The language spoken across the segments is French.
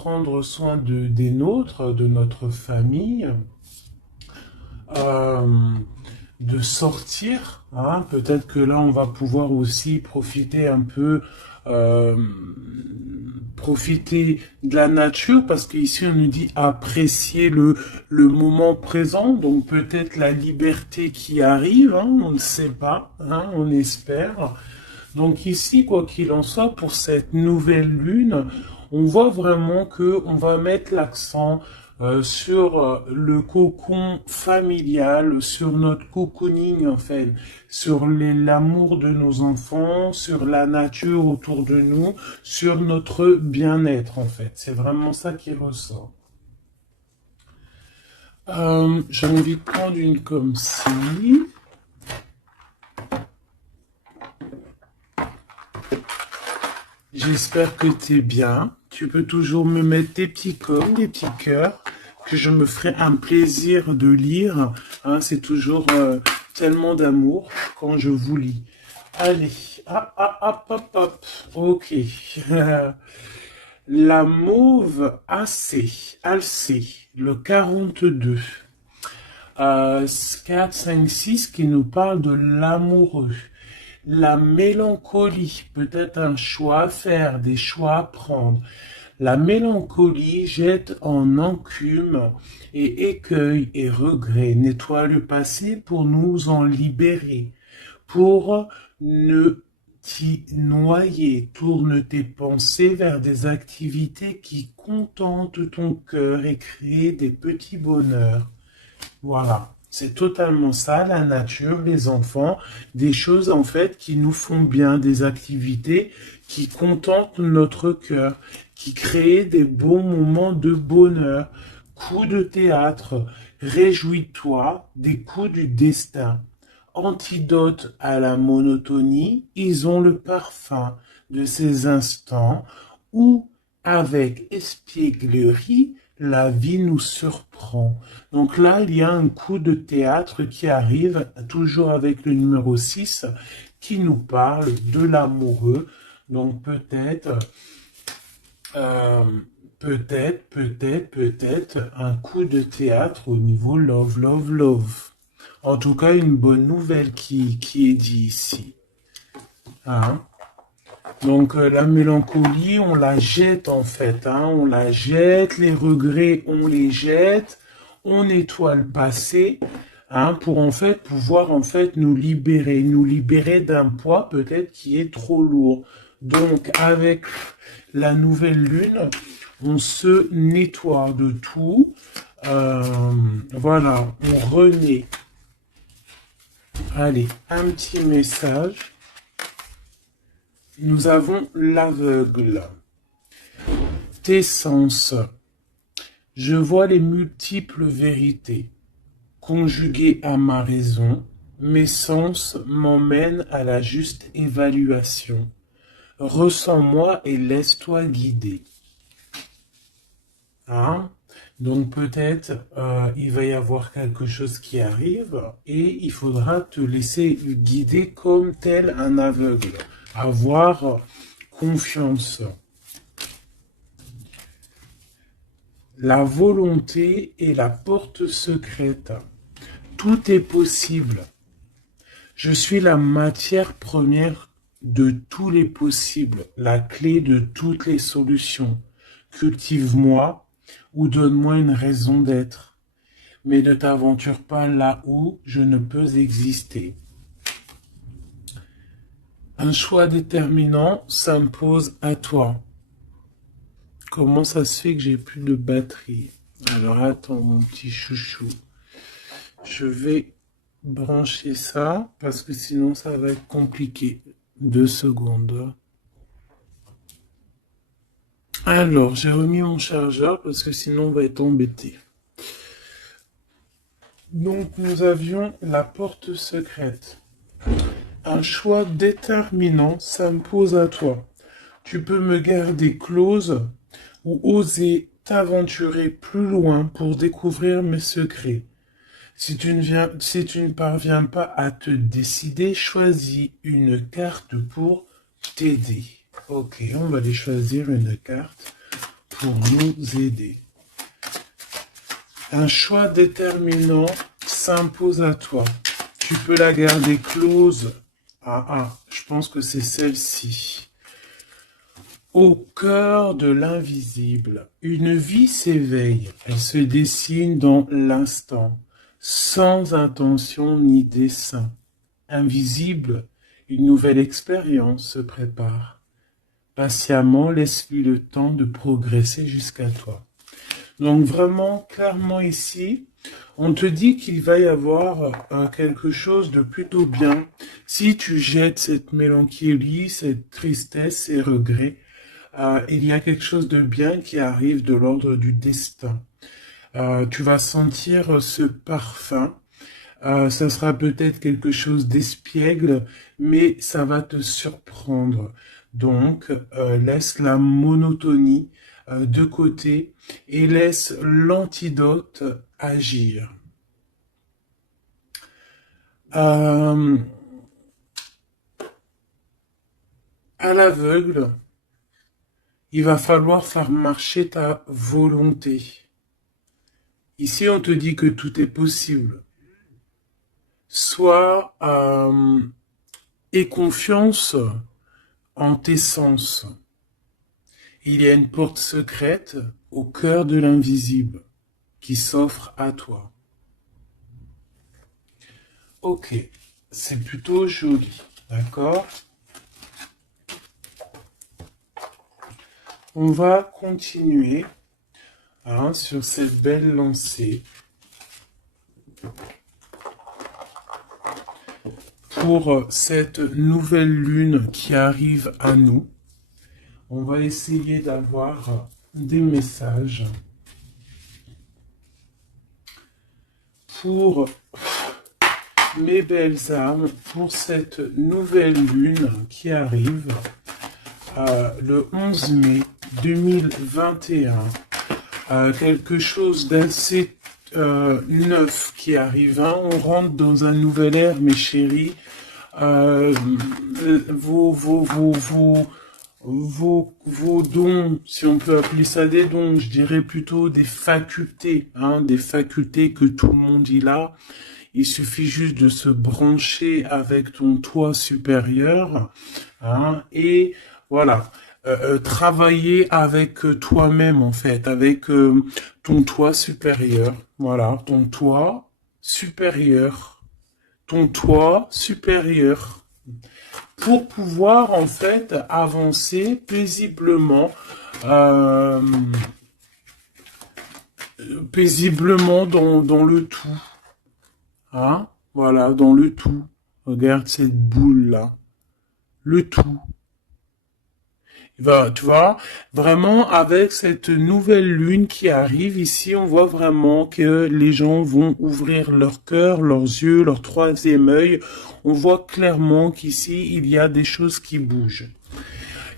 prendre soin des nôtres, de notre famille, euh, de sortir, hein. Peut-être que là, on va pouvoir aussi profiter un peu, euh, profiter de la nature, parce qu'ici, on nous dit apprécier le moment présent, donc peut-être la liberté qui arrive, hein, on ne sait pas, hein, on espère. Donc ici, quoi qu'il en soit, pour cette nouvelle lune, on voit vraiment que on va mettre l'accent sur le cocon familial, sur notre cocooning en fait, sur l'amour de nos enfants, sur la nature autour de nous, sur notre bien-être en fait. C'est vraiment ça qui ressort. J'ai envie de prendre une comme ci. J'espère que tu es bien. Tu peux toujours me mettre des petits coms, des petits cœurs, que je me ferai un plaisir de lire. Hein, c'est toujours tellement d'amour quand je vous lis. Allez, hop, hop, hop, hop, hop. Ok. La mauve Alcée, le 42. 4, 5, 6 qui nous parle de l'amoureux. La mélancolie, peut-être un choix à faire, des choix à prendre. La mélancolie jette en encume et écueil et regret, nettoie le passé pour nous en libérer, pour ne t'y noyer. Tourne tes pensées vers des activités qui contentent ton cœur et créent des petits bonheurs. Voilà, c'est totalement ça, la nature, les enfants, des choses en fait qui nous font bien, des activités qui contentent notre cœur, qui créent des bons moments de bonheur. Coups de théâtre, réjouis-toi des coups du destin. Antidote à la monotonie, ils ont le parfum de ces instants où, avec espièglerie, la vie nous surprend. Donc là, il y a un coup de théâtre qui arrive, toujours avec le numéro 6, qui nous parle de l'amoureux. Donc euh, peut-être un coup de théâtre au niveau love, love, love. En tout cas, une bonne nouvelle qui est dit ici. Hein? Donc la mélancolie, on la jette en fait, hein, on la jette, les regrets, on les jette, on nettoie le passé, hein, pour en fait pouvoir en fait nous libérer d'un poids peut-être qui est trop lourd. Donc avec la nouvelle lune, on se nettoie de tout, voilà, on renaît. Allez, un petit message. Nous avons l'aveugle. Tes sens. Je vois les multiples vérités. Conjuguées à ma raison, mes sens m'emmènent à la juste évaluation. Ressens-moi et laisse-toi guider. Hein? Donc peut-être il va y avoir quelque chose qui arrive et il faudra te laisser guider comme tel un aveugle. Avoir confiance. La volonté est la porte secrète. Tout est possible. Je suis la matière première de tous les possibles, la clé de toutes les solutions. Cultive-moi ou donne-moi une raison d'être. Mais ne t'aventure pas là où je ne peux exister. Un choix déterminant s'impose à toi. Comment ça se fait que j'ai plus de batterie? Alors attends mon petit chouchou. Je vais brancher ça parce que sinon ça va être compliqué. 2 secondes. Alors j'ai remis mon chargeur parce que sinon on va être embêté. Donc nous avions la porte secrète. Un choix déterminant s'impose à toi. Tu peux me garder close ou oser t'aventurer plus loin pour découvrir mes secrets. Si tu ne parviens pas à te décider, choisis une carte pour t'aider. Ok, on va aller choisir une carte pour nous aider. Un choix déterminant s'impose à toi. Tu peux la garder close. Je pense que c'est celle-ci. Au cœur de l'invisible, une vie s'éveille. Elle se dessine dans l'instant, sans intention ni dessein. Invisible, une nouvelle expérience se prépare. Patiemment, laisse-lui le temps de progresser jusqu'à toi. Donc vraiment, clairement ici, on te dit qu'il va y avoir quelque chose de plutôt bien. Si tu jettes cette mélancolie, cette tristesse, ces regrets, il y a quelque chose de bien qui arrive de l'ordre du destin. Tu vas sentir ce parfum. Ça sera peut-être quelque chose d'espiègle, mais ça va te surprendre. Donc, laisse la monotonie de côté et laisse l'antidote agir. À l'aveugle, il va falloir faire marcher ta volonté. Ici, on te dit que tout est possible. Sois aie confiance en tes sens. Il y a une porte secrète au cœur de l'invisible qui s'offre à toi. Ok, c'est plutôt joli, d'accord? On va continuer sur cette belle lancée pour cette nouvelle lune qui arrive à nous. On va essayer d'avoir des messages pour mes belles âmes, pour cette nouvelle lune qui arrive le 11 mai 2021. Quelque chose d'assez neuf qui arrive. On rentre dans un nouvel ère, mes chéris. Vos dons, si on peut appeler ça des dons, je dirais plutôt des facultés, des facultés que tout le monde y a. Il suffit juste de se brancher avec ton toi supérieur, et voilà, travailler avec toi-même en fait, avec ton toi supérieur, voilà, ton toi supérieur, pour pouvoir en fait avancer paisiblement, dans le tout. Voilà, dans le tout. Regarde cette boule-là. Le tout. Tu vois, vraiment, avec cette nouvelle lune qui arrive ici, on voit vraiment que les gens vont ouvrir leur cœur, leurs yeux, leur troisième œil. On voit clairement qu'ici, il y a des choses qui bougent.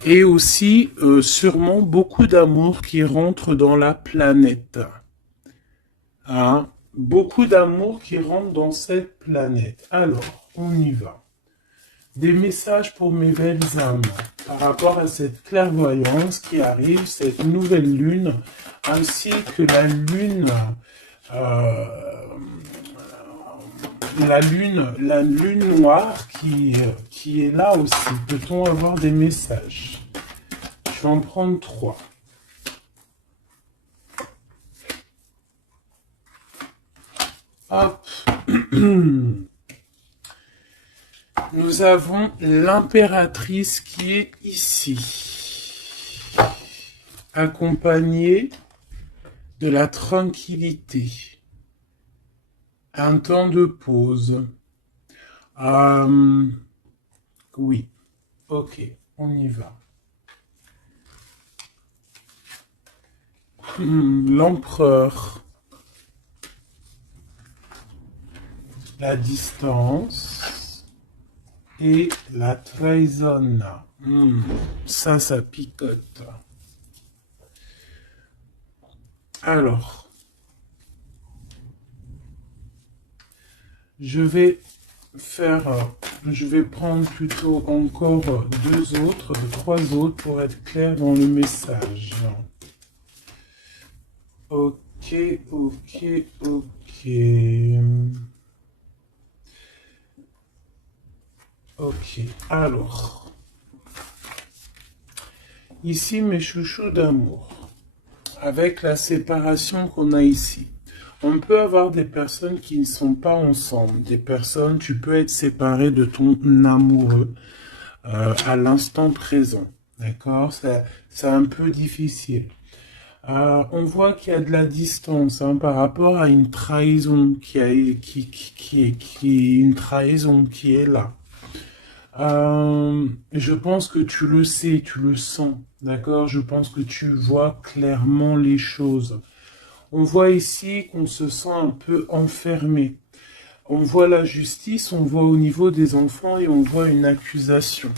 Et aussi, sûrement, beaucoup d'amour qui rentre dans la planète. Beaucoup d'amour qui rentre dans cette planète. Alors, on y va. Des messages pour mes belles âmes par rapport à cette clairvoyance qui arrive, cette nouvelle lune, ainsi que la lune noire qui est là aussi. Peut-on avoir des messages? Je vais en prendre 3. Hop. Nous avons l'impératrice qui est ici, accompagnée de la tranquillité, un temps de pause. Oui, ok, on y va. L'empereur, la distance. Et la trahison, ça picote. Alors, je vais prendre plutôt encore 3 autres pour être clair dans le message. Ok, ok, ok. Ok, alors, ici mes chouchous d'amour, avec la séparation qu'on a ici. On peut avoir des personnes qui ne sont pas ensemble, des personnes, tu peux être séparé de ton amoureux à l'instant présent, d'accord? C'est un peu difficile. On voit qu'il y a de la distance hein, par rapport à une trahison qui est une trahison qui est là. Je pense que tu le sais, tu le sens, d'accord? Je pense que tu vois clairement les choses. On voit ici qu'on se sent un peu enfermé. On voit la justice, on voit au niveau des enfants et on voit une accusation.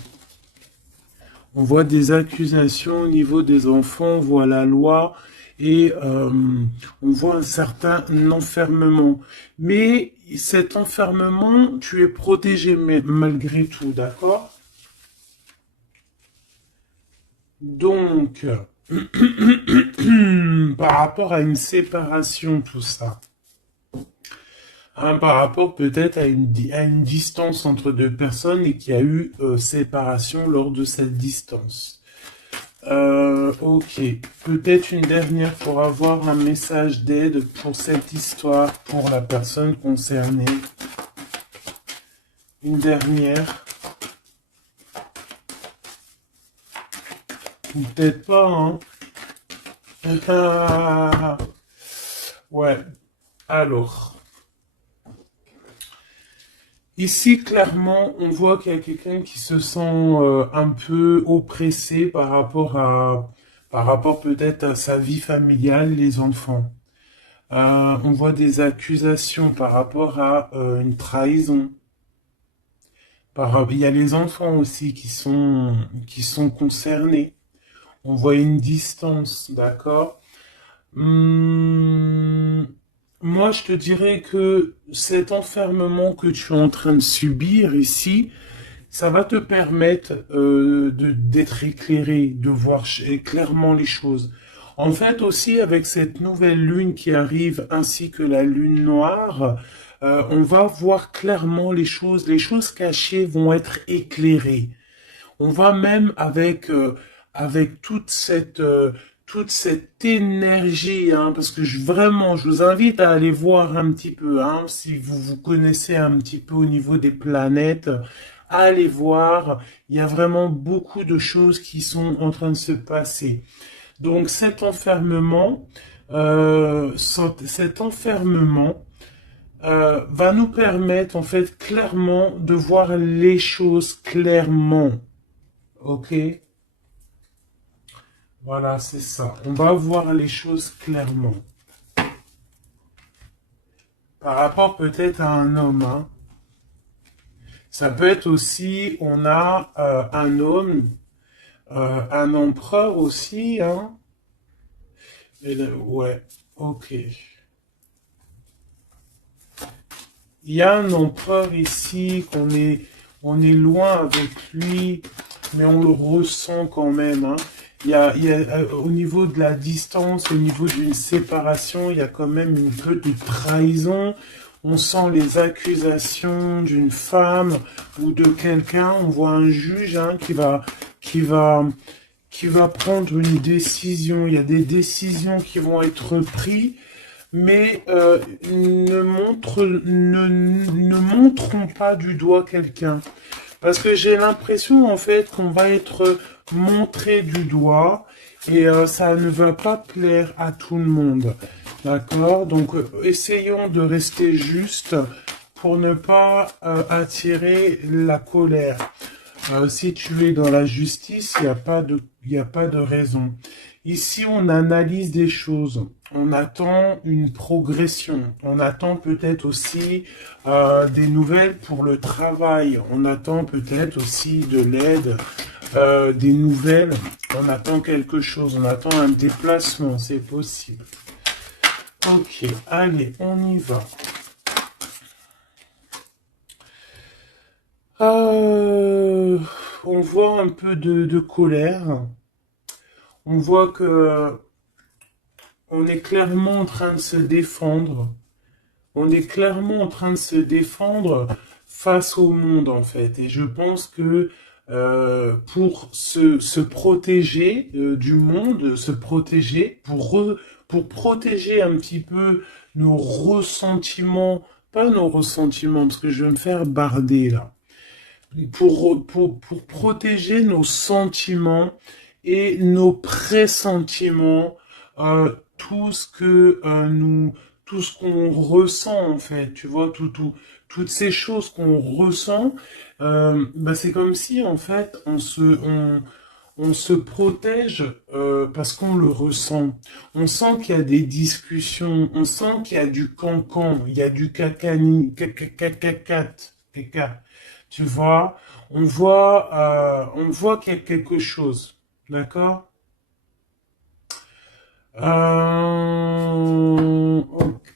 On voit des accusations au niveau des enfants, on voit la loi et on voit un certain enfermement. Mais cet enfermement, tu es protégé malgré tout, d'accord? Donc, par rapport à une séparation, tout ça, hein, par rapport peut-être à une distance entre deux personnes et qu'il y a eu séparation lors de cette distance. Ok, peut-être une dernière pour avoir un message d'aide pour cette histoire, pour la personne concernée. Une dernière. Ou peut-être pas, hein. Ouais, alors. Ici, clairement, on voit qu'il y a quelqu'un qui se sent un peu oppressé par rapport peut-être à sa vie familiale, les enfants. On voit des accusations par rapport à une trahison. Il y a les enfants aussi qui sont concernés. On voit une distance, d'accord? Hum, Moi, je te dirais que cet enfermement que tu es en train de subir ici, ça va te permettre d'être éclairé, de voir clairement les choses. En fait, aussi, avec cette nouvelle lune qui arrive, ainsi que la lune noire, on va voir clairement les choses cachées vont être éclairées. On va même avec toute cette énergie, hein, parce que vraiment, je vous invite à aller voir un petit peu, hein, si vous vous connaissez un petit peu au niveau des planètes, allez voir. Il y a vraiment beaucoup de choses qui sont en train de se passer. Donc cet enfermement va nous permettre en fait clairement de voir les choses clairement. Ok, voilà, c'est ça. On va voir les choses clairement. Par rapport peut-être à un homme, hein. Ça peut être aussi, on a un homme, un empereur aussi, hein. Ouais, ok. Il y a un empereur ici on est loin avec lui, mais on le ressent quand même, hein. Au niveau de la distance, au niveau d'une séparation, il y a quand même un peu de trahison. On sent les accusations d'une femme ou de quelqu'un. On voit un juge hein, qui va, qui va prendre une décision. Il y a des décisions qui vont être prises mais ne montrons pas du doigt quelqu'un. Parce que j'ai l'impression en fait qu'on va être montré du doigt et ça ne va pas plaire à tout le monde. D'accord? Donc essayons de rester juste pour ne pas attirer la colère. Si tu es dans la justice, il y a pas de raison. Ici, on analyse des choses. On attend une progression. On attend peut-être aussi des nouvelles pour le travail. On attend peut-être aussi de l'aide, des nouvelles. On attend quelque chose. On attend un déplacement. C'est possible. Ok, allez, on y va. On voit un peu de colère. On voit que on est clairement en train de se défendre. On est clairement en train de se défendre face au monde, en fait. Et je pense que pour se protéger du monde, se protéger, pour protéger un petit peu nos ressentiments, pas nos ressentiments, parce que je vais me faire barder là, pour protéger nos sentiments et nos pressentiments, tout ce que tout ce qu'on ressent en fait, tu vois, toutes ces choses qu'on ressent, bah, c'est comme si en fait on se protège parce qu'on le ressent. On sent qu'il y a des discussions, on sent qu'il y a du cancan, il y a du cacani, caca. Tu vois, on voit qu'il y a quelque chose, d'accord?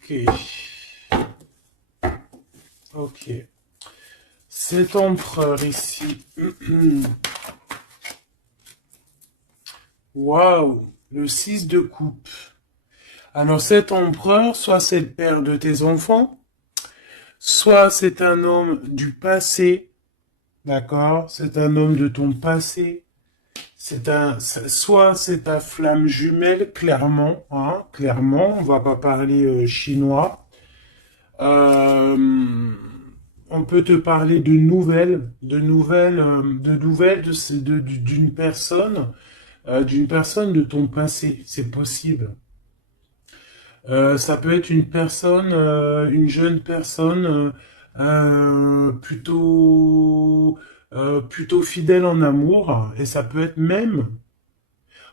Ok, ok. Cet empereur ici. Waouh, le 6 de coupe. Alors cet empereur, soit c'est le père de tes enfants, soit c'est un homme du passé, d'accord? C'est un homme de ton passé. Soit c'est ta flamme jumelle, clairement, hein, clairement, on va pas parler chinois. Euh, on peut te parler de nouvelles d'une personne de ton passé, c'est possible. Ça peut être une personne, une jeune personne plutôt fidèle en amour, et ça peut être même.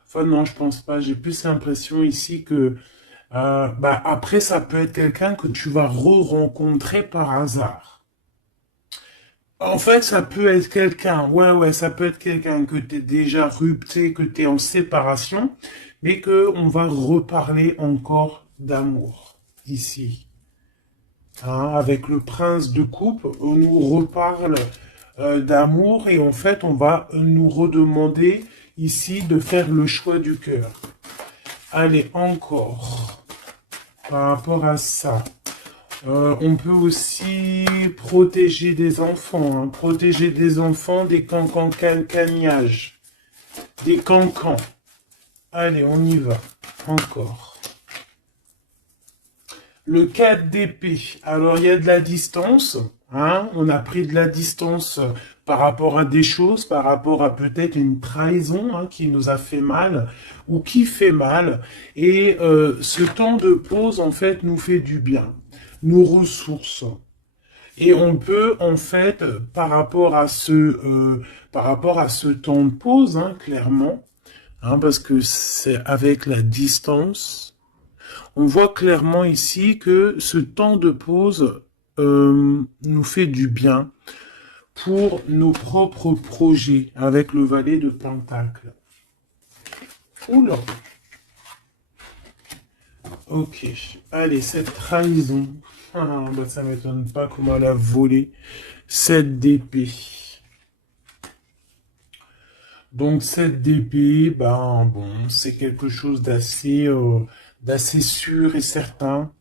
Enfin non, je pense pas. J'ai plus l'impression ici que bah après ça peut être quelqu'un que tu vas re-rencontrer par hasard. En fait, ça peut être quelqu'un, ouais, ça peut être quelqu'un que tu es déjà rupté, que tu es en séparation, mais que on va reparler encore d'amour ici. Hein, avec le prince de coupe, on nous reparle d'amour et en fait, on va nous redemander ici de faire le choix du cœur. Allez, encore, par rapport à ça. On peut aussi protéger des enfants, hein, protéger des enfants des cancans-cagnages, des cancans. Allez, on y va. Encore. Le 4 d'épée. Alors, il y a de la distance. Hein, on a pris de la distance par rapport à des choses, par rapport à peut-être une trahison hein, qui nous a fait mal ou qui fait mal. Et ce temps de pause, en fait, nous fait du bien, nous ressource. Et on peut, en fait, par rapport à ce temps de pause, hein, clairement, hein, parce que c'est avec la distance, on voit clairement ici que ce temps de pause nous fait du bien pour nos propres projets avec le valet de Pentacle. Oula. Ok. Allez, cette trahison. Ah, bah, ça m'étonne pas comment elle a volé 7 d'épée. Donc cette d'épée, ben bon, c'est quelque chose d'assez sûr et certain,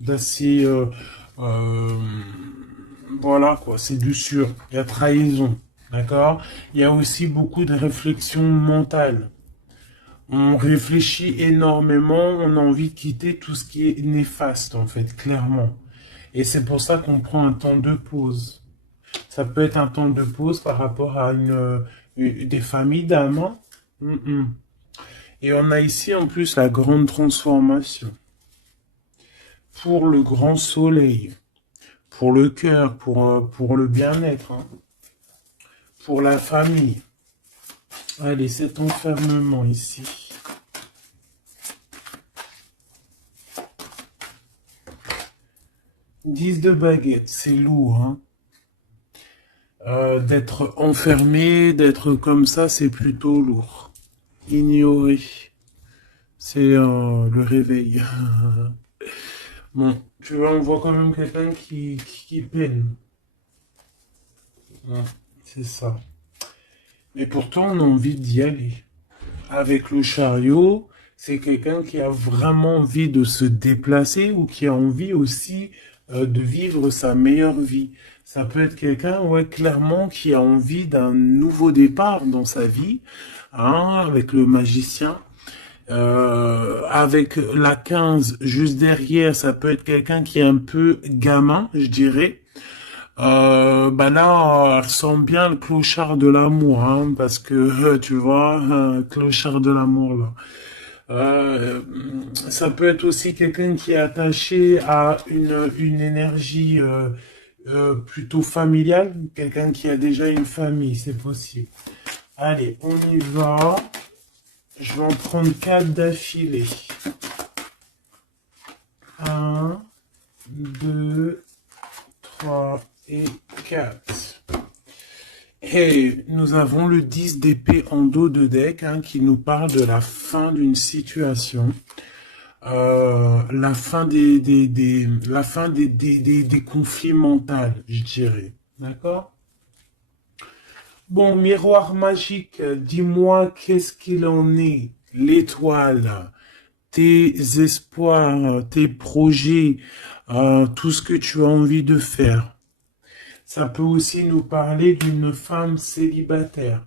euh, voilà quoi, c'est du sûr. Il y a trahison, d'accord? Il y a aussi beaucoup de réflexion mentale. On réfléchit énormément, on a envie de quitter tout ce qui est néfaste en fait, clairement. Et c'est pour ça qu'on prend un temps de pause. Ça peut être un temps de pause par rapport à des familles d'âmes. Hein. Et on a ici en plus la grande transformation. Pour le grand soleil, pour le cœur, pour le bien-être, hein. Pour la famille. Allez, cet enfermement ici. Dix de baguette, c'est lourd, hein. D'être enfermé, d'être comme ça, c'est plutôt lourd. Ignorer, c'est le réveil. Bon, tu vois, on voit quand même quelqu'un qui peine. Ouais, c'est ça. Mais pourtant, on a envie d'y aller. Avec le chariot, c'est quelqu'un qui a vraiment envie de se déplacer ou qui a envie aussi de vivre sa meilleure vie. Ça peut être quelqu'un, ouais, clairement, qui a envie d'un nouveau départ dans sa vie, hein, avec le magicien. Avec la 15 juste derrière, ça peut être quelqu'un qui est un peu gamin, je dirais. Bah là, elle sent bien le clochard de l'amour, hein, parce que tu vois, clochard de l'amour là. Euh, Ça peut être aussi quelqu'un qui est attaché à une énergie plutôt familiale, quelqu'un qui a déjà une famille, c'est possible. Allez, on y va. Je vais en prendre 4 d'affilée. Un, 2, 3 et 4. Et nous avons le 10 d'épée en dos de deck, hein, qui nous parle de la fin d'une situation. La fin des conflits mentaux, je dirais. D'accord? Bon, miroir magique, dis-moi qu'est-ce qu'il en est? L'étoile, tes espoirs, tes projets, tout ce que tu as envie de faire. Ça peut aussi nous parler d'une femme célibataire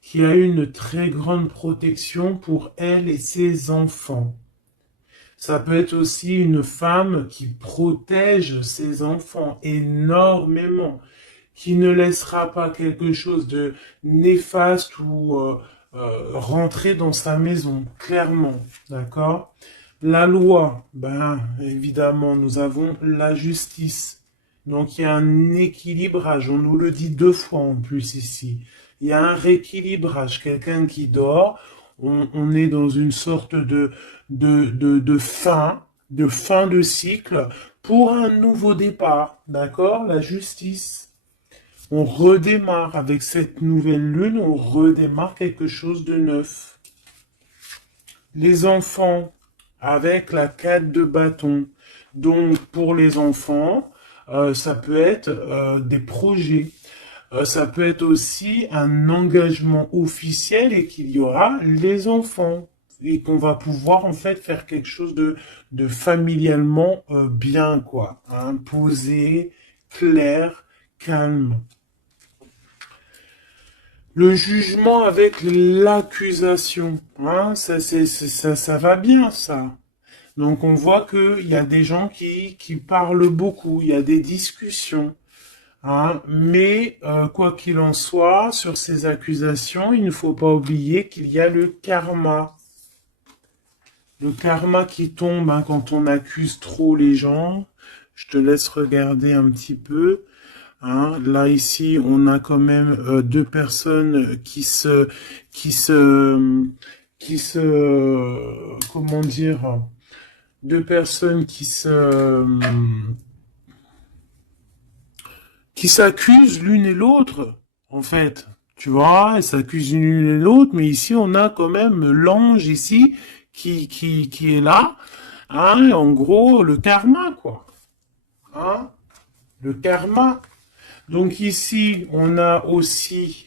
qui a une très grande protection pour elle et ses enfants. Ça peut être aussi une femme qui protège ses enfants énormément, qui ne laissera pas quelque chose de néfaste ou rentrer dans sa maison, clairement, d'accord? La loi, ben évidemment, nous avons la justice. Donc il y a un équilibrage, on nous le dit 2 fois en plus ici. Il y a un rééquilibrage, quelqu'un qui dort, on est dans une sorte de fin de cycle pour un nouveau départ, d'accord? La justice. On redémarre avec cette nouvelle lune, on redémarre quelque chose de neuf. Les enfants, avec la 4 de bâton. Donc pour les enfants, ça peut être des projets. Ça peut être aussi un engagement officiel et qu'il y aura les enfants. Et qu'on va pouvoir en fait faire quelque chose de familialement bien, quoi. Hein, posé, clair, calme. Le jugement avec l'accusation, hein, ça va bien, ça. Donc on voit qu'il y a des gens qui parlent beaucoup, il y a des discussions, hein, mais quoi qu'il en soit, sur ces accusations, il ne faut pas oublier qu'il y a le karma. Le karma qui tombe, hein, quand on accuse trop les gens. Je te laisse regarder un petit peu. Hein, là ici, on a quand même 2 personnes comment dire, 2 personnes qui s'accusent l'une et l'autre, en fait. Tu vois, elles s'accusent l'une et l'autre, mais ici on a quand même l'ange ici qui est là. Hein, en gros, le karma, quoi. Hein, le karma. Donc ici, on a aussi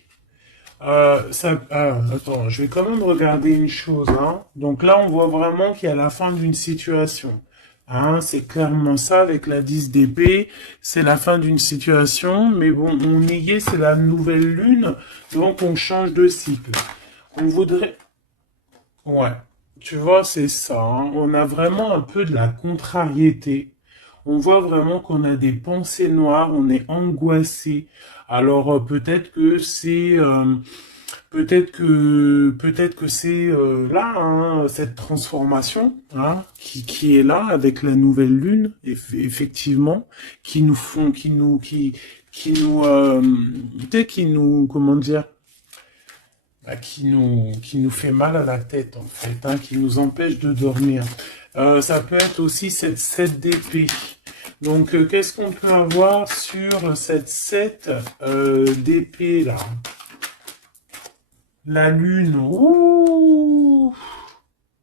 attends, je vais quand même regarder une chose. Hein. Donc là, on voit vraiment qu'il y a la fin d'une situation. Hein, c'est clairement ça avec la 10 d'épée. C'est la fin d'une situation. Mais bon, on y est, c'est la nouvelle lune. Donc on change de cycle. On voudrait... Ouais, tu vois, c'est ça. Hein. On a vraiment un peu de la contrariété. On voit vraiment qu'on a des pensées noires, on est angoissé. Alors peut-être que c'est peut-être que c'est là, hein, cette transformation, hein, qui est là avec la nouvelle lune, effectivement, qui nous font, peut-être qui nous, comment dire, bah, qui nous fait mal à la tête en fait, hein, qui nous empêche de dormir. Ça peut être aussi cette 7 d'épée. Donc, qu'est-ce qu'on peut avoir sur cette 7 d'épée là? La lune, ouh,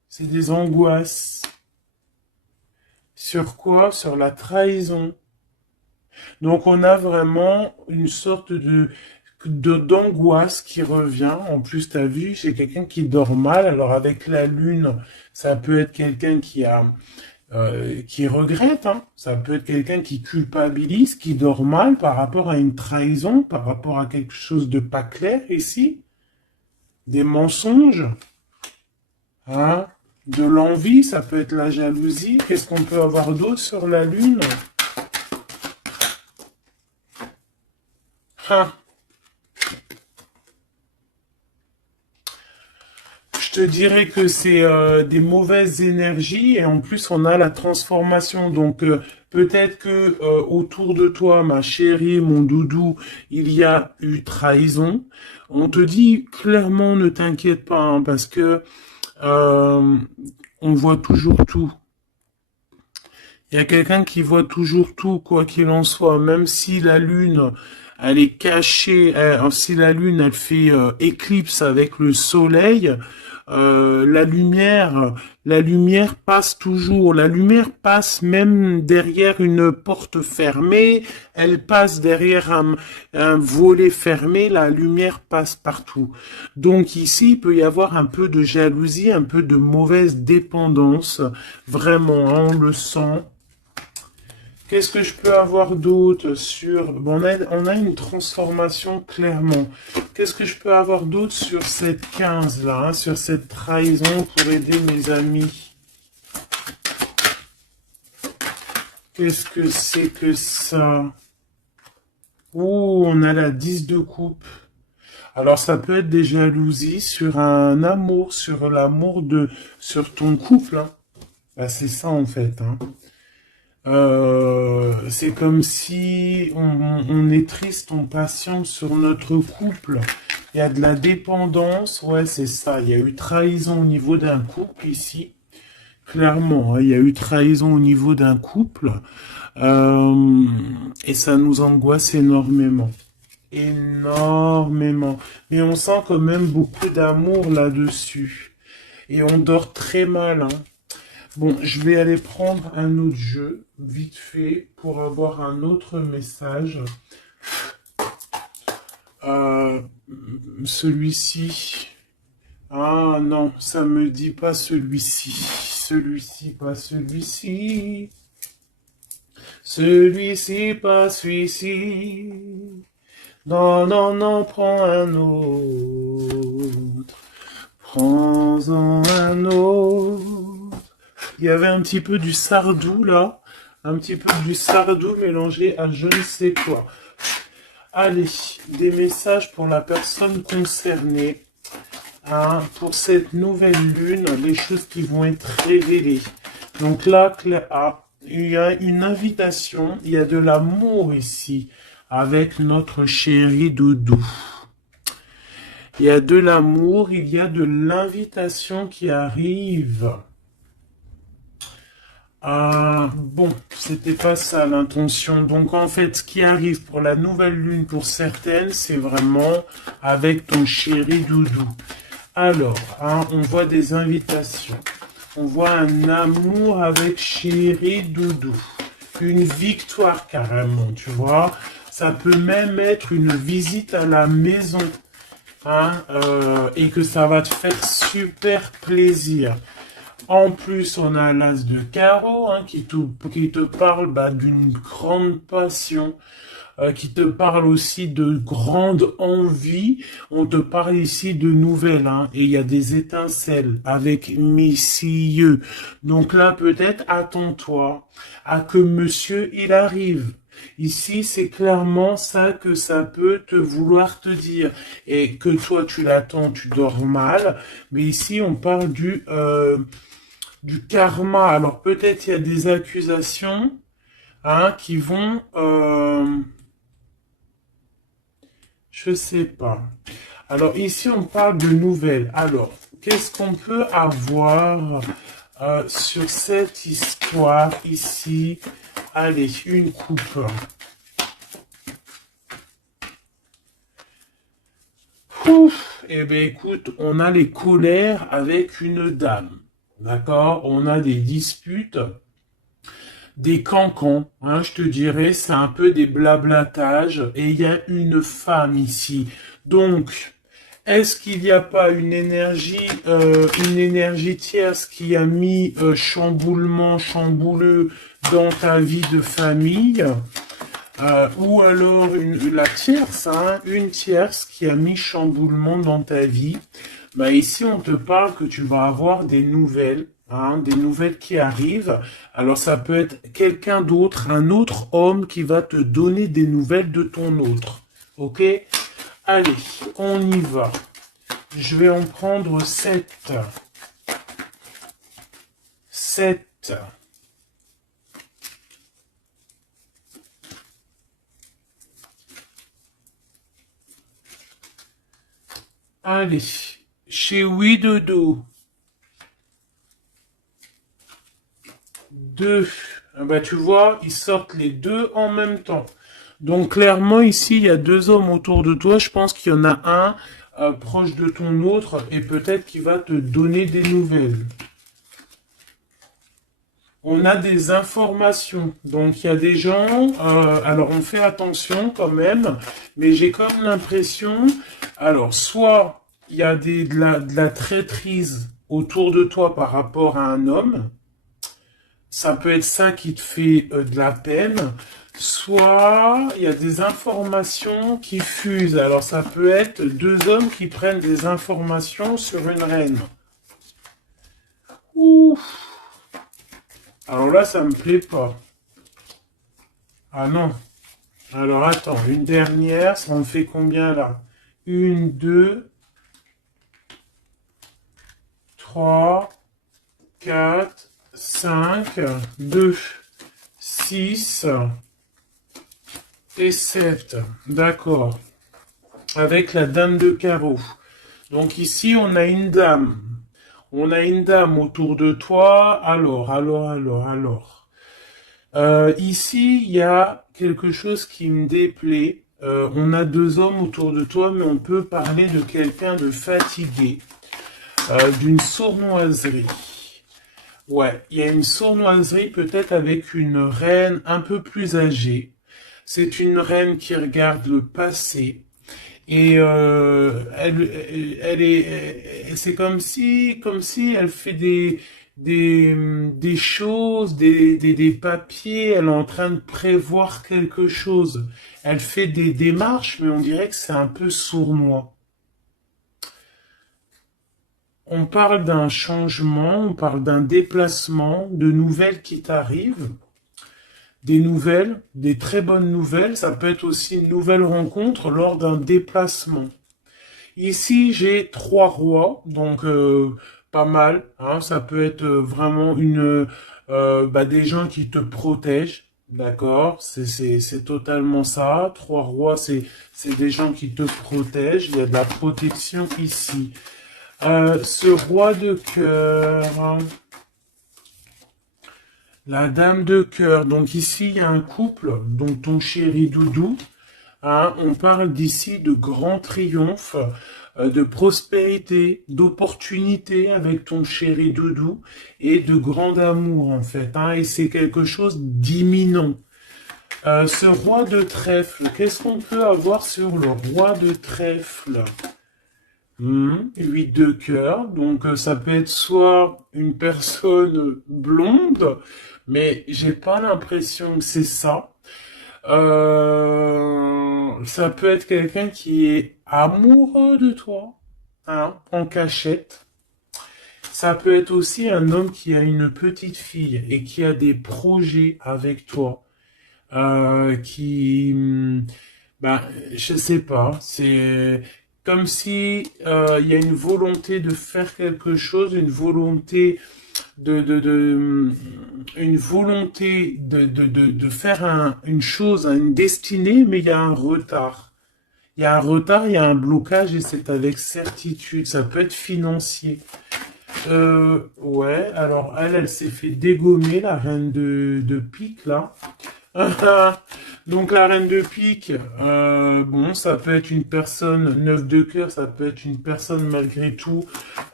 c'est des angoisses. Sur quoi? Sur la trahison. Donc, on a vraiment une sorte de... d'angoisse qui revient. En plus, t'as vu, c'est quelqu'un qui dort mal. Alors avec la lune, ça peut être quelqu'un qui regrette, hein. Ça peut être quelqu'un qui culpabilise, qui dort mal par rapport à une trahison, par rapport à quelque chose de pas clair ici, des mensonges, hein, de l'envie, ça peut être la jalousie. Qu'est-ce qu'on peut avoir d'autre sur la lune? Hein. Je te dirais que c'est des mauvaises énergies et en plus on a la transformation. Donc peut-être que autour de toi, ma chérie, mon doudou, il y a eu trahison. On te dit clairement ne t'inquiète pas hein, parce que on voit toujours tout. Il y a quelqu'un qui voit toujours tout, quoi qu'il en soit, même si la lune, elle est cachée, si la lune, elle fait éclipse avec le soleil, la lumière passe toujours. La lumière passe même derrière une porte fermée, elle passe derrière un volet fermé, la lumière passe partout. Donc ici, il peut y avoir un peu de jalousie, un peu de mauvaise dépendance, vraiment, hein, on le sent. Qu'est-ce que je peux avoir d'autre sur... Bon, on a une transformation clairement. Qu'est-ce que je peux avoir d'autre sur cette 15-là, hein, sur cette trahison pour aider mes amis? Qu'est-ce que c'est que ça? Oh, on a la 10 de coupe. Alors, ça peut être des jalousies sur un amour, sur l'amour sur ton couple, hein. Bah, c'est ça, en fait, hein. C'est comme si on est triste, on patiente sur notre couple. Il y a de la dépendance, ouais, c'est ça. Il y a eu trahison au niveau d'un couple ici. Clairement, hein, il y a eu trahison au niveau d'un couple. Et ça nous angoisse énormément. Énormément. Mais on sent quand même beaucoup d'amour là-dessus. Et on dort très mal, hein. Bon, je vais aller prendre un autre jeu, vite fait, pour avoir un autre message. Celui-ci. Ah non, ça me dit pas celui-ci. Celui-ci, pas celui-ci. Celui-ci, pas celui-ci. Non, non, non, prends un autre. Prends-en un autre. Il y avait un petit peu du Sardou là, un petit peu du Sardou mélangé à je ne sais quoi. Allez, des messages pour la personne concernée, hein, pour cette nouvelle lune, les choses qui vont être révélées. Donc là, il y a une invitation, il y a de l'amour ici, avec notre chéri doudou. Il y a de l'amour, il y a de l'invitation qui arrive. Bon, c'était pas ça l'intention. Donc en fait, ce qui arrive pour la nouvelle lune pour certaines, c'est vraiment avec ton chéri doudou. Alors, hein, on voit des invitations. On voit un amour avec chéri doudou. Une victoire carrément, tu vois. Ça peut même être une visite à la maison. Hein, et que ça va te faire super plaisir. En plus, on a l'as de carreau hein, qui te parle d'une grande passion, qui te parle aussi de grande envie. On te parle ici de nouvelles, hein, et il y a des étincelles avec messieurs. Donc là, peut-être, attends-toi à que monsieur, il arrive. Ici, c'est clairement ça que ça peut te vouloir te dire. Et que toi, tu l'attends, tu dors mal. Mais ici, on parle du karma. Alors, peut-être il y a des accusations hein, qui vont... je sais pas. Alors, ici, on parle de nouvelles. Alors, qu'est-ce qu'on peut avoir sur cette histoire ici? Allez, une coupe. Ouf, eh bien, écoute, on a les colères avec une dame. D'accord? On a des disputes. des cancans, hein, je te dirais, c'est un peu des blablatages, et il y a une femme ici. Donc, est-ce qu'il n'y a pas une énergie tierce qui a mis chamboulement, chambouleux dans ta vie de famille, ou alors la tierce, hein, une tierce qui a mis chamboulement dans ta vie. Bah ici, on te parle que tu vas avoir des nouvelles, hein, des nouvelles qui arrivent. Alors ça peut être quelqu'un d'autre, un autre homme qui va te donner des nouvelles de ton autre. Ok? Allez, on y va. Je vais en prendre 7. 7. Allez, chez Oui Dodo. 2. Ah bah, tu vois, ils sortent les deux en même temps. Donc clairement ici, il y a deux hommes autour de toi. Je pense qu'il y en a un proche de ton autre et peut-être qu'il va te donner des nouvelles. On a des informations. Donc il y a des gens, alors on fait attention quand même, mais j'ai comme l'impression, alors soit il y a de la traîtrise autour de toi par rapport à un homme, ça peut être ça qui te fait de la peine, soit il y a des informations qui fusent. Alors ça peut être deux hommes qui prennent des informations sur une reine. Ouf. Alors là, ça me plaît pas. Ah non. Alors attends, une dernière, ça en fait combien là? Une, deux, trois, quatre, 5, 2, 6 et 7. D'accord. Avec la dame de carreau. Donc ici, on a une dame. On a une dame autour de toi. Alors. Ici, il y a quelque chose qui me déplaît. On a deux hommes autour de toi, mais on peut parler de quelqu'un de fatigué, d'une sournoiserie. Ouais, il y a une sournoiserie peut-être avec une reine un peu plus âgée. C'est une reine qui regarde le passé et c'est comme si elle fait des choses, des papiers. Elle est en train de prévoir quelque chose. Elle fait des démarches, mais on dirait que c'est un peu sournois. On parle d'un changement, on parle d'un déplacement, de nouvelles qui t'arrivent, des nouvelles, des très bonnes nouvelles. Ça peut être aussi une nouvelle rencontre lors d'un déplacement. Ici, j'ai trois rois, donc pas mal. Hein, ça peut être vraiment des gens qui te protègent. D'accord, c'est totalement ça. Trois rois, c'est des gens qui te protègent. Il y a de la protection ici. Ce roi de cœur, hein. La dame de cœur. Donc ici, il y a un couple, donc ton chéri Doudou. Hein, on parle d'ici de grand triomphe, de prospérité, d'opportunité avec ton chéri Doudou et de grand amour en fait. Hein, et c'est quelque chose d'imminent. Ce roi de trèfle, qu'est-ce qu'on peut avoir sur le roi de trèfle? 8 de cœur, donc ça peut être soit une personne blonde, mais j'ai pas l'impression que c'est ça. Ça peut être quelqu'un qui est amoureux de toi, hein, en cachette. Ça peut être aussi un homme qui a une petite fille et qui a des projets avec toi, ben, je sais pas, c'est comme si il y a une volonté de faire quelque chose, une volonté une volonté de faire une chose, une destinée, mais il y a un retard. Il y a un retard, il y a un blocage et c'est avec certitude. Ça peut être financier. Ouais, alors elle s'est fait dégommer, la reine de pique, là. Donc la reine de pique, bon, ça peut être une personne, 9 de cœur, ça peut être une personne malgré tout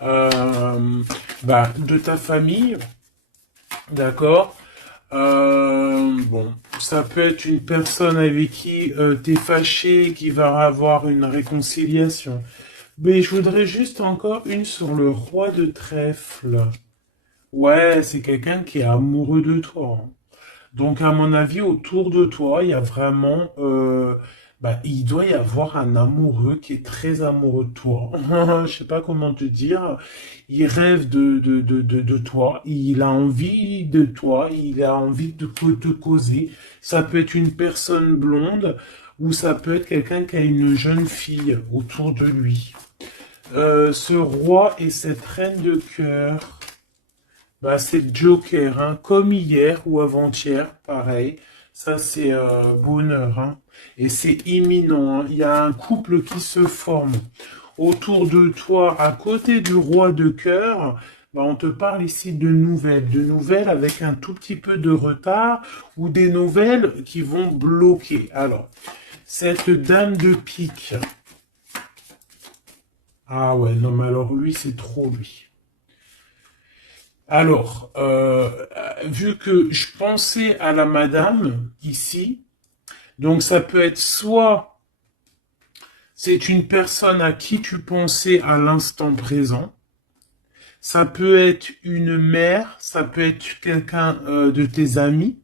de ta famille, d'accord. Bon, ça peut être une personne avec qui t'es fâché, qui va avoir une réconciliation. Mais je voudrais juste encore une sur le roi de trèfle. Ouais, c'est quelqu'un qui est amoureux de toi, hein. Donc, à mon avis, autour de toi, il y a vraiment, il doit y avoir un amoureux qui est très amoureux de toi. Je sais pas comment te dire. Il rêve de toi. Il a envie de toi. Il a envie de te causer. Ça peut être une personne blonde ou ça peut être quelqu'un qui a une jeune fille autour de lui. Ce roi et cette reine de cœur. Bah, c'est Joker, hein, comme hier ou avant-hier, pareil. Ça, c'est bonheur, hein. Et c'est imminent, hein. Il y a un couple qui se forme autour de toi, à côté du roi de cœur. Bah, on te parle ici de nouvelles avec un tout petit peu de retard ou des nouvelles qui vont bloquer. Alors, cette dame de pique. Ah ouais, non, mais alors lui, c'est trop lui. Alors, vu que je pensais à la madame ici, donc ça peut être soit c'est une personne à qui tu pensais à l'instant présent, ça peut être une mère, ça peut être quelqu'un de tes amis.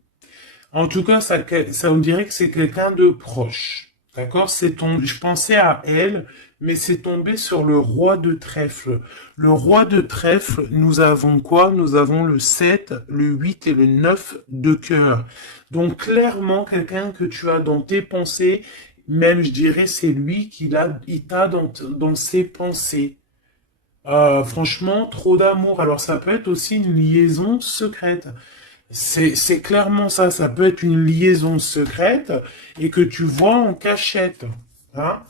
En tout cas, ça on dirait que c'est quelqu'un de proche. D'accord? Je pensais à elle, mais c'est tombé sur le roi de trèfle. Le roi de trèfle, nous avons quoi? Nous avons le 7, le 8 et le 9 de cœur. Donc, clairement, quelqu'un que tu as dans tes pensées, même, je dirais, c'est lui il t'a dans ses pensées. Franchement, trop d'amour. Alors, ça peut être aussi une liaison secrète. C'est clairement ça. Ça peut être une liaison secrète et que tu vois en cachette. Hein.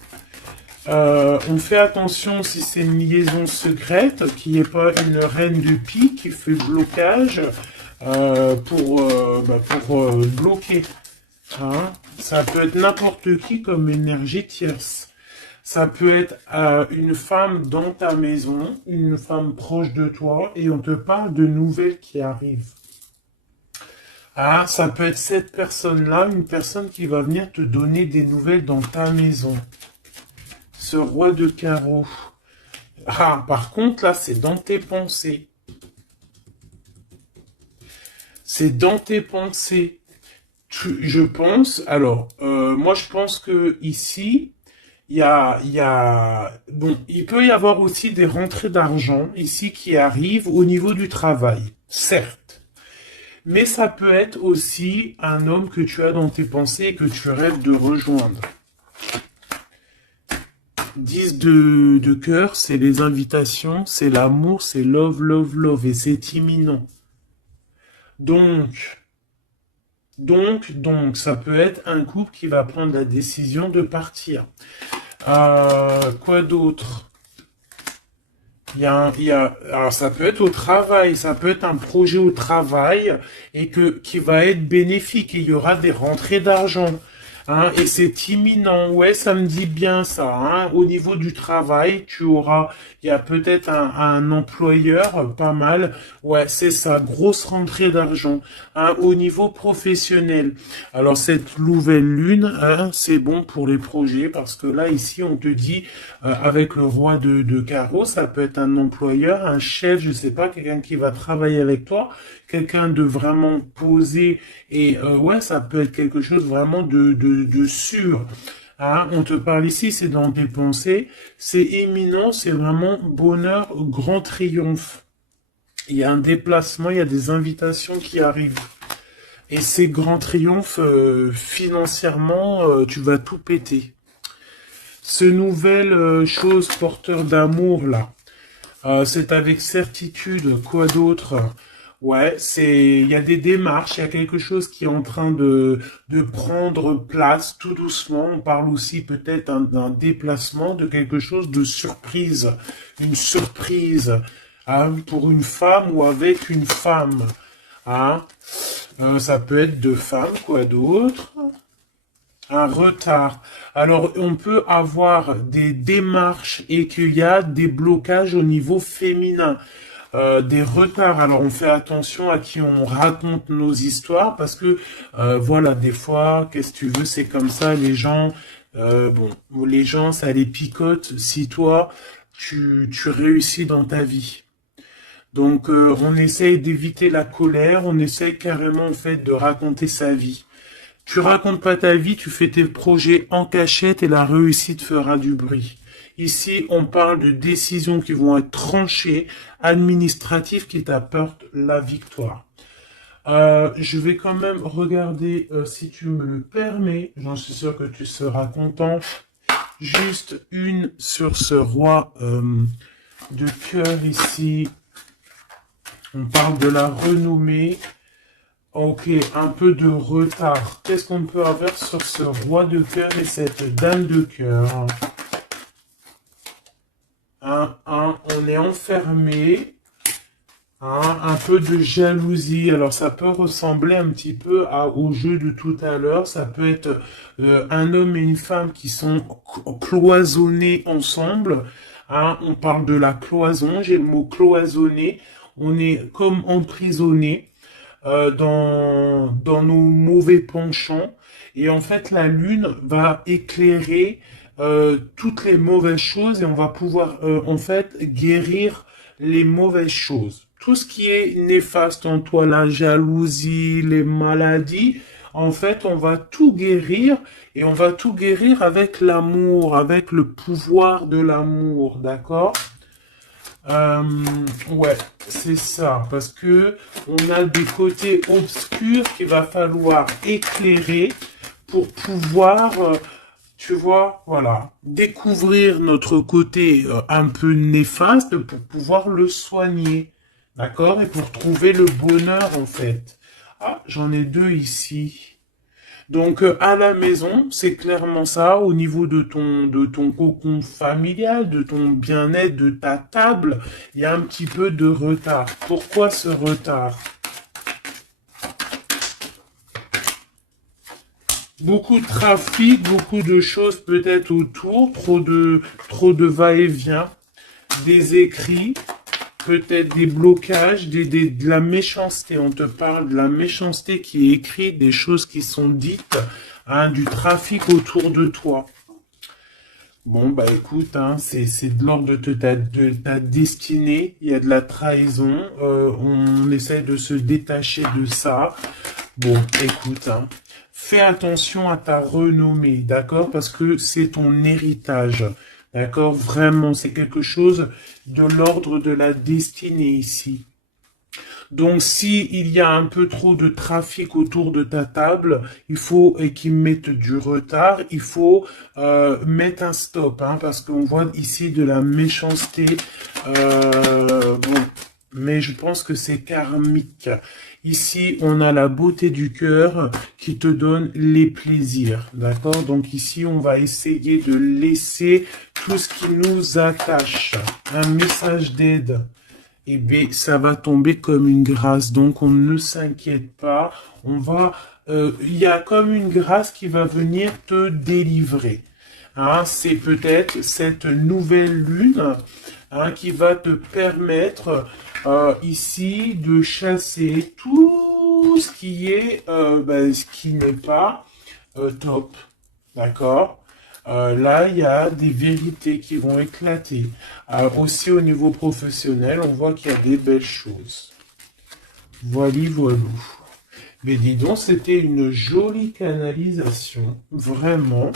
On fait attention si c'est une liaison secrète, qui n'est pas une reine de pique qui fait blocage pour bloquer. Hein. Ça peut être n'importe qui comme énergie tierce. Ça peut être une femme dans ta maison, une femme proche de toi, et on te parle de nouvelles qui arrivent. Ah, ça peut être cette personne-là, une personne qui va venir te donner des nouvelles dans ta maison. Ce roi de carreau. Ah, par contre, là, c'est dans tes pensées. C'est dans tes pensées. Je pense, alors, moi, je pense que ici, bon, il peut y avoir aussi des rentrées d'argent ici qui arrivent au niveau du travail, certes. Mais ça peut être aussi un homme que tu as dans tes pensées et que tu rêves de rejoindre. 10 de cœur, c'est les invitations, c'est l'amour, c'est love, love, love, et c'est imminent. Donc, ça peut être un couple qui va prendre la décision de partir. Quoi d'autre? Alors ça peut être au travail, ça peut être un projet au travail et qui va être bénéfique. Et il y aura des rentrées d'argent. Hein, et c'est imminent. Ouais, ça me dit bien ça. Hein. Au niveau du travail, il y a peut-être un employeur, pas mal. Ouais, c'est ça, grosse rentrée d'argent. Hein, au niveau professionnel. Alors cette nouvelle lune, hein, c'est bon pour les projets parce que là ici on te dit avec le roi de carreau, ça peut être un employeur, un chef, je sais pas, quelqu'un qui va travailler avec toi, quelqu'un de vraiment posé et ouais, ça peut être quelque chose vraiment de sûr. Hein, on te parle ici, c'est dans tes pensées, c'est imminent, c'est vraiment bonheur, grand triomphe. Il y a un déplacement, il y a des invitations qui arrivent. Et ces grands triomphes, financièrement, tu vas tout péter. Ce nouvel chose porteur d'amour, là, c'est avec certitude, quoi d'autre? Ouais, il y a des démarches, il y a quelque chose qui est en train de prendre place tout doucement. On parle aussi peut-être d'un déplacement, de quelque chose de surprise. Une surprise, hein, pour une femme ou avec une femme. Hein. Ça peut être deux femmes, quoi d'autre? Un retard. Alors, on peut avoir des démarches et qu'il y a des blocages au niveau féminin. des retards. Alors on fait attention à qui on raconte nos histoires parce que voilà, des fois, qu'est-ce que tu veux, c'est comme ça, les gens, bon, les gens, ça les picote si toi, tu réussis dans ta vie. Donc on essaye d'éviter la colère, on essaye carrément en fait de raconter sa vie. Tu racontes pas ta vie, tu fais tes projets en cachette et la réussite fera du bruit. Ici, on parle de décisions qui vont être tranchées, administratives qui t'apportent la victoire. Je vais quand même regarder, si tu me le permets, j'en suis sûr que tu seras content, juste une sur ce roi de cœur ici. On parle de la renommée. Ok, un peu de retard. Qu'est-ce qu'on peut avoir sur ce roi de cœur et cette dame de cœur? On est enfermé. Un peu de jalousie. Alors ça peut ressembler un petit peu au jeu de tout à l'heure. Ça peut être un homme et une femme qui sont cloisonnés ensemble. On parle de la cloison. J'ai le mot cloisonné. On est comme emprisonné dans nos mauvais penchants. Et en fait, la lune va éclairer toutes les mauvaises choses et on va pouvoir en fait guérir les mauvaises choses. Tout ce qui est néfaste en toi, la jalousie, les maladies, en fait, on va tout guérir et on va tout guérir avec l'amour, avec le pouvoir de l'amour, d'accord? Ouais, c'est ça, parce que on a des côtés obscurs qu'il va falloir éclairer pour pouvoir, tu vois, voilà, découvrir notre côté un peu néfaste pour pouvoir le soigner, d'accord? Et pour trouver le bonheur, en fait. Ah, j'en ai deux ici. Donc à la maison, c'est clairement ça, au niveau de ton cocon familial, de ton bien-être, de ta table, il y a un petit peu de retard. Pourquoi ce retard? Beaucoup de trafic, beaucoup de choses peut-être autour, trop de va-et-vient, des écrits, peut-être des blocages, de la méchanceté. On te parle de la méchanceté qui est écrite, des choses qui sont dites, du trafic autour de toi. Bon, bah écoute, c'est de l'ordre de ta destinée, il y a de la trahison, on essaie de se détacher de ça. Bon, écoute, fais attention à ta renommée, d'accord? Parce que c'est ton héritage. D'accord? Vraiment, c'est quelque chose de l'ordre de la destinée ici. Donc, si il y a un peu trop de trafic autour de ta table, il faut, et qu'ils mettent du retard, il faut mettre un stop, parce qu'on voit ici de la méchanceté. Bon, mais je pense que c'est karmique. Ici, on a la beauté du cœur qui te donne les plaisirs, d'accord? Donc ici, on va essayer de laisser tout ce qui nous attache. Un message d'aide. Eh bien, ça va tomber comme une grâce. Donc, on ne s'inquiète pas. Il y a comme une grâce qui va venir te délivrer. C'est peut-être cette nouvelle lune qui va te permettre ici de chasser tout ce qui est, ce qui n'est pas top. D'accord? Là, il y a des vérités qui vont éclater. Aussi au niveau professionnel, on voit qu'il y a des belles choses. Voilou. Mais dis donc, c'était une jolie canalisation. Vraiment.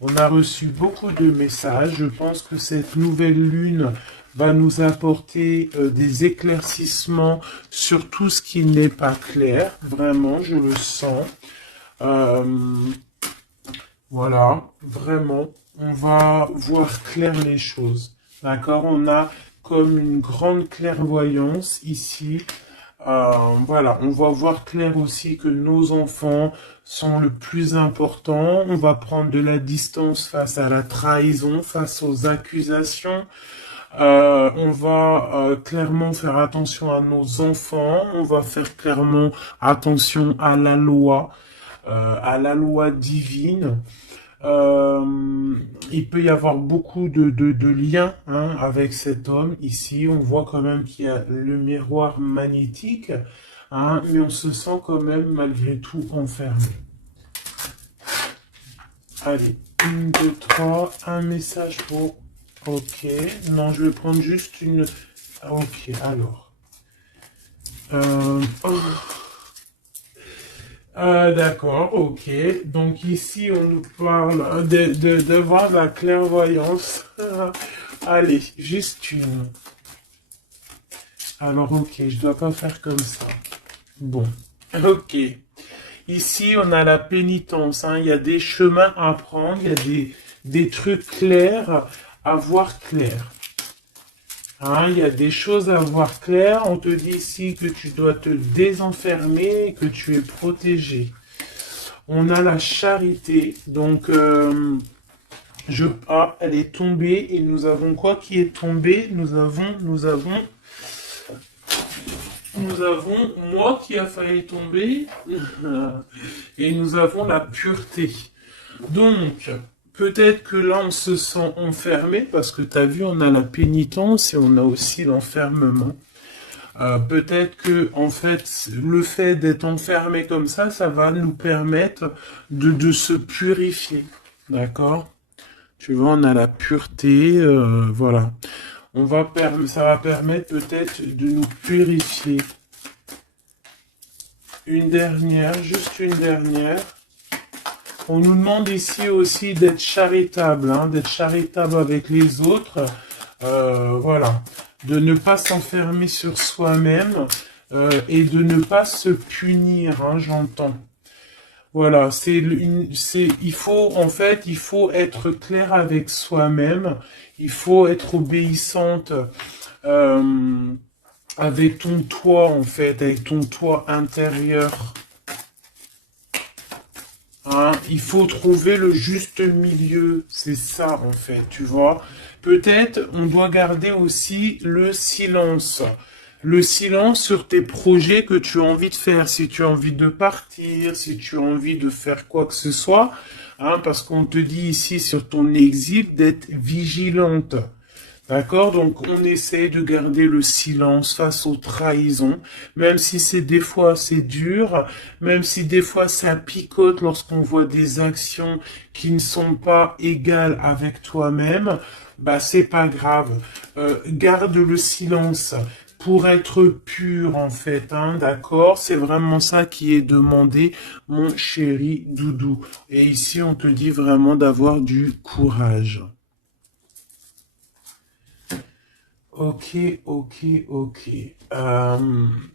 On a reçu beaucoup de messages. Je pense que cette nouvelle lune va nous apporter des éclaircissements sur tout ce qui n'est pas clair. Vraiment, je le sens. Voilà, vraiment, on va voir clair les choses. D'accord? On a comme une grande clairvoyance ici. Voilà, on va voir clair aussi que nos enfants sont le plus important. On va prendre de la distance face à la trahison, face aux accusations. On va clairement faire attention à nos enfants. On va faire clairement attention à la loi divine. Il peut y avoir beaucoup de liens hein, avec cet homme. Ici, on voit quand même qu'il y a le miroir magnétique, hein, mais on se sent quand même malgré tout enfermé. Allez, 1, 2, 3, un message pour... Ok, non, je vais prendre juste une... Ok, alors. Oh. D'accord, ok. Donc ici, on nous parle de voir la clairvoyance. Allez, juste une. Alors, ok, je dois pas faire comme ça. Bon, ok. Ici, on a la pénitence. Hein. Il y a des chemins à prendre, il y a des trucs clairs à voir clair. Hein, il y a des choses à voir clair. On te dit ici que tu dois te désenfermer, que tu es protégé. On a la charité. Donc, elle est tombée. Et nous avons quoi qui est tombé? Nous avons moi qui a failli tomber. Et nous avons la pureté. Donc, peut-être que là, on se sent enfermé parce que tu as vu, on a la pénitence et on a aussi l'enfermement. Peut-être que, en fait, le fait d'être enfermé comme ça va nous permettre de se purifier. D'accord? Tu vois, on a la pureté, voilà. Ça va permettre peut-être de nous purifier. Une dernière, juste une dernière. On nous demande ici aussi d'être charitable, hein, d'être charitable avec les autres. Voilà. De ne pas s'enfermer sur soi-même et de ne pas se punir, hein, j'entends. Voilà, il faut être clair avec soi-même. Il faut être obéissante avec ton toi, en fait, avec ton toi intérieur. Hein, il faut trouver le juste milieu, c'est ça en fait, tu vois. Peut-être on doit garder aussi le silence. Le silence sur tes projets que tu as envie de faire, si tu as envie de partir, si tu as envie de faire quoi que ce soit, hein, parce qu'on te dit ici sur ton exil d'être vigilante. D'accord? Donc, on essaie de garder le silence face aux trahisons, même si des fois c'est dur, même si des fois ça picote lorsqu'on voit des actions qui ne sont pas égales avec toi-même, bah, c'est pas grave. Garde le silence pour être pur, en fait, hein, d'accord? C'est vraiment ça qui est demandé, mon chéri doudou. Et ici, on te dit vraiment d'avoir du courage. Ok, ok, ok.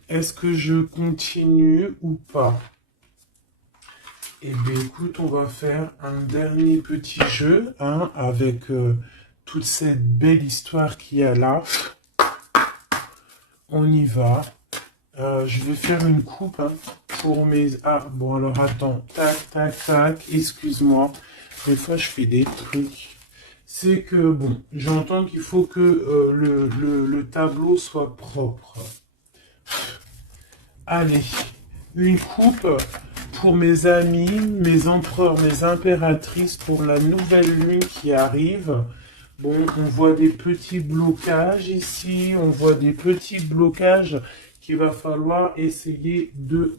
Est-ce que je continue ou pas? Eh bien, écoute, on va faire un dernier petit jeu hein, avec toute cette belle histoire qu'il y a là. On y va. Je vais faire une coupe hein, pour mes... Ah, bon, alors attends. Tac, tac, tac. Excuse-moi. Des fois, je fais des trucs. C'est que, bon, j'entends qu'il faut que le tableau soit propre. Allez, une coupe pour mes amis, mes empereurs, mes impératrices, pour la nouvelle lune qui arrive. Bon, on voit des petits blocages ici, on voit des petits blocages qu'il va falloir essayer de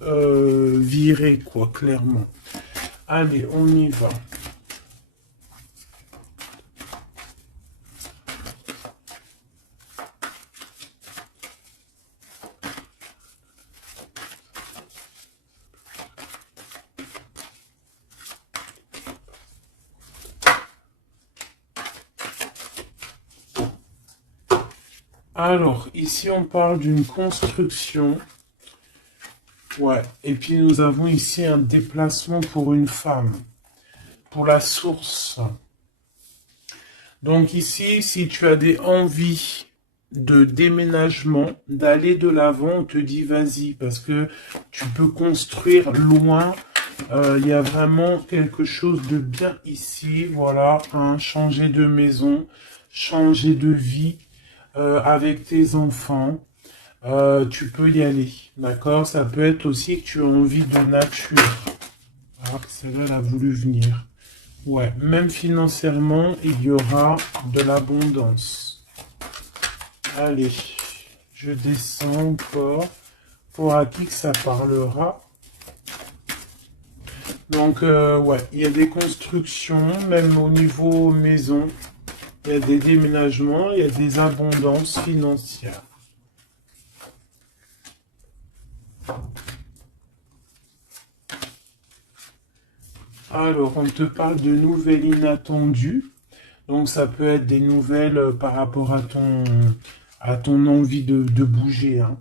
virer, quoi, clairement. Allez, on y va. Alors, ici, on parle d'une construction. Ouais, et puis nous avons ici un déplacement pour une femme, pour la source. Donc ici, si tu as des envies de déménagement, d'aller de l'avant, on te dit vas-y, parce que tu peux construire loin. Il y a vraiment quelque chose de bien ici, voilà, hein, changer de maison, changer de vie. Avec tes enfants, tu peux y aller, d'accord? Ça peut être aussi que tu as envie de nature. Alors que celle-là, elle a voulu venir. Ouais, même financièrement, il y aura de l'abondance. Allez, je descends encore. Pour à qui que ça parlera. Donc, ouais, il y a des constructions, même au niveau maison. Il y a des déménagements, il y a des abondances financières. Alors, on te parle de nouvelles inattendues. Donc, ça peut être des nouvelles par rapport à ton envie de bouger. Hein.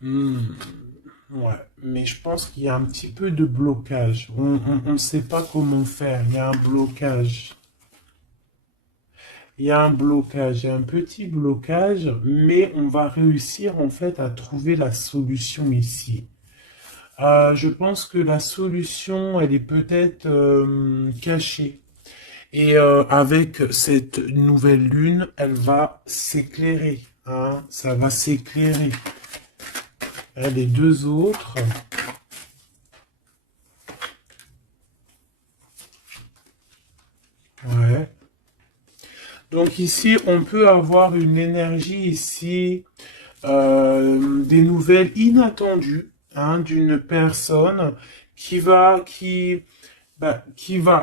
Ouais, mais je pense qu'il y a un petit peu de blocage. On ne sait pas comment faire. Il y a un blocage. Il y a un blocage, il y a un petit blocage, mais on va réussir en fait à trouver la solution ici. Je pense que la solution, elle est peut-être cachée. Et avec cette nouvelle lune, elle va s'éclairer. Hein, ça va s'éclairer. Les deux autres. Ouais. Donc ici, on peut avoir une énergie ici, des nouvelles inattendues hein, d'une personne qui va,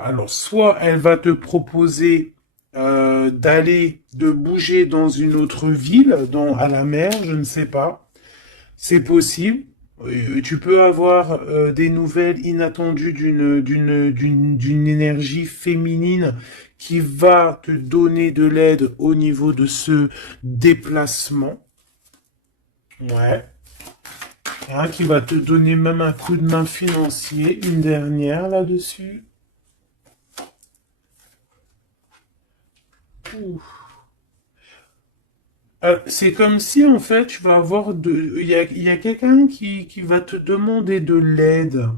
alors soit elle va te proposer de bouger dans une autre ville, à la mer, je ne sais pas, c'est possible. Tu peux avoir des nouvelles inattendues d'une énergie féminine qui va te donner de l'aide au niveau de ce déplacement. Ouais. Hein, qui va te donner même un coup de main financier. Une dernière là-dessus. C'est comme si en fait tu vas avoir il y a quelqu'un qui va te demander de l'aide.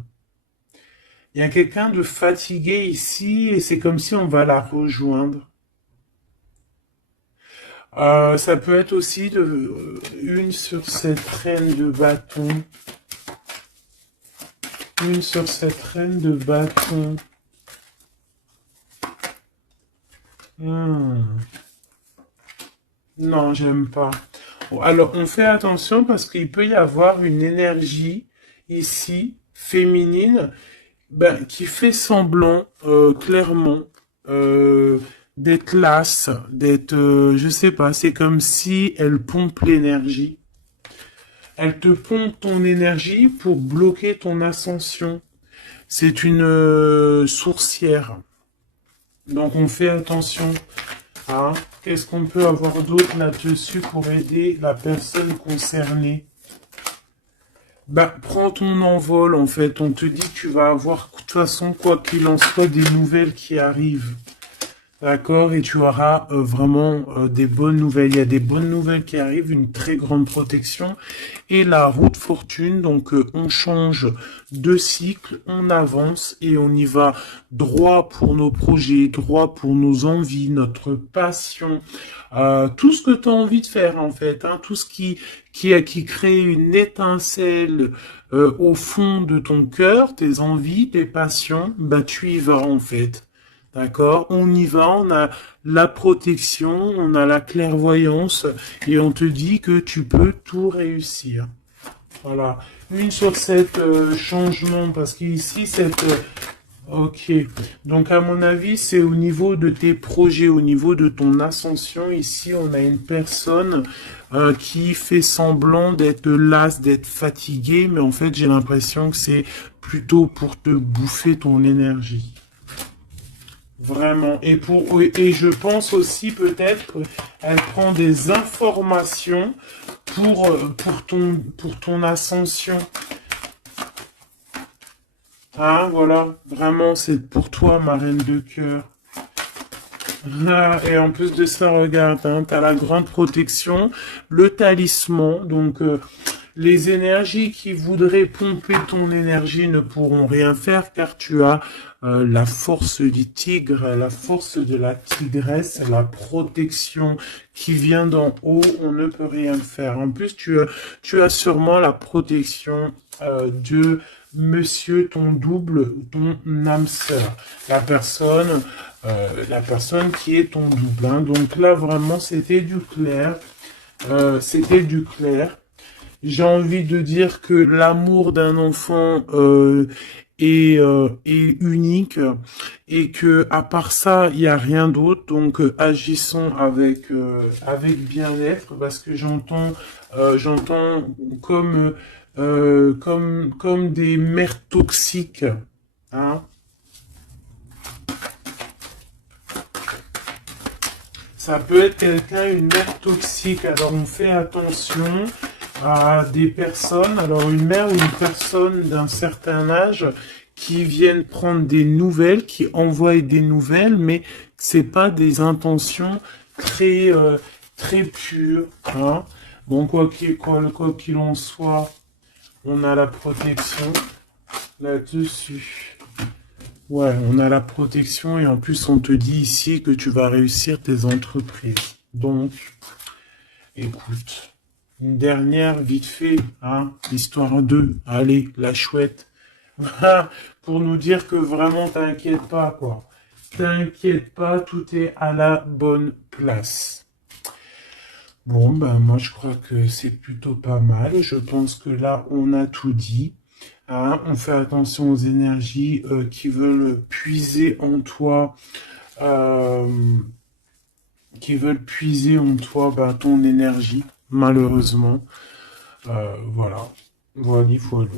Il y a quelqu'un de fatigué ici et c'est comme si on va la rejoindre. Ça peut être aussi une sur cette reine de bâton. Une sur cette reine de bâton. Non, j'aime pas. Bon, alors, on fait attention parce qu'il peut y avoir une énergie ici, féminine, ben, qui fait semblant, clairement, d'être lasse, d'être, je sais pas, c'est comme si elle pompe l'énergie. Elle te pompe ton énergie pour bloquer ton ascension. C'est une sourcière. Donc on fait attention. Hein. Qu'est-ce qu'on peut avoir d'autre là-dessus pour aider la personne concernée? Bah, prends ton envol en fait. On te dit que tu vas avoir, de toute façon, quoi qu'il en soit, des nouvelles qui arrivent. D'accord, et tu auras vraiment des bonnes nouvelles. Il y a des bonnes nouvelles qui arrivent, une très grande protection. Et la route fortune, donc on change de cycle, on avance et on y va droit pour nos projets, droit pour nos envies, notre passion, tout ce que tu as envie de faire en fait, hein, tout ce qui crée une étincelle au fond de ton cœur, tes envies, tes passions, bah tu y vas en fait. D'accord? On y va, on a la protection, on a la clairvoyance et on te dit que tu peux tout réussir. Voilà. Une sur cette changement parce qu'ici cette ok. Donc à mon avis, c'est au niveau de tes projets, au niveau de ton ascension. Ici, on a une personne qui fait semblant d'être lasse, d'être fatiguée, mais en fait, j'ai l'impression que c'est plutôt pour te bouffer ton énergie. Vraiment. Et je pense aussi peut-être qu'elle prend des informations pour ton ascension. Hein, voilà. Vraiment, c'est pour toi, ma reine de cœur. Ah, et en plus de ça, regarde, hein, t'as la grande protection, le talisman. Donc, Les énergies qui voudraient pomper ton énergie ne pourront rien faire car tu as la force du tigre, la force de la tigresse, la protection qui vient d'en haut, on ne peut rien faire. En plus, tu as sûrement la protection de monsieur, ton double, ton âme sœur, la personne qui est ton double. Hein. Donc là, vraiment, c'était du clair. C'était du clair. J'ai envie de dire que l'amour d'un enfant est unique et que à part ça, il n'y a rien d'autre. Donc agissons avec bien-être parce que j'entends comme des mères toxiques. Hein. Ça peut être quelqu'un, une mère toxique. Alors on fait attention à des personnes, alors une mère ou une personne d'un certain âge qui viennent prendre des nouvelles, qui envoient des nouvelles, mais c'est pas des intentions très pures. Hein. Bon, quoi qu'il en soit, on a la protection là-dessus. Ouais, on a la protection et en plus on te dit ici que tu vas réussir tes entreprises. Donc, écoute. Une dernière, vite fait, hein, histoire 2. Allez, la chouette. Pour nous dire que vraiment, t'inquiète pas, quoi. T'inquiète pas, tout est à la bonne place. Bon, ben, moi, je crois que c'est plutôt pas mal. Je pense que là, on a tout dit. Hein, on fait attention aux énergies qui veulent puiser en toi, ben, ton énergie. Malheureusement, voilà, voilà, voilà.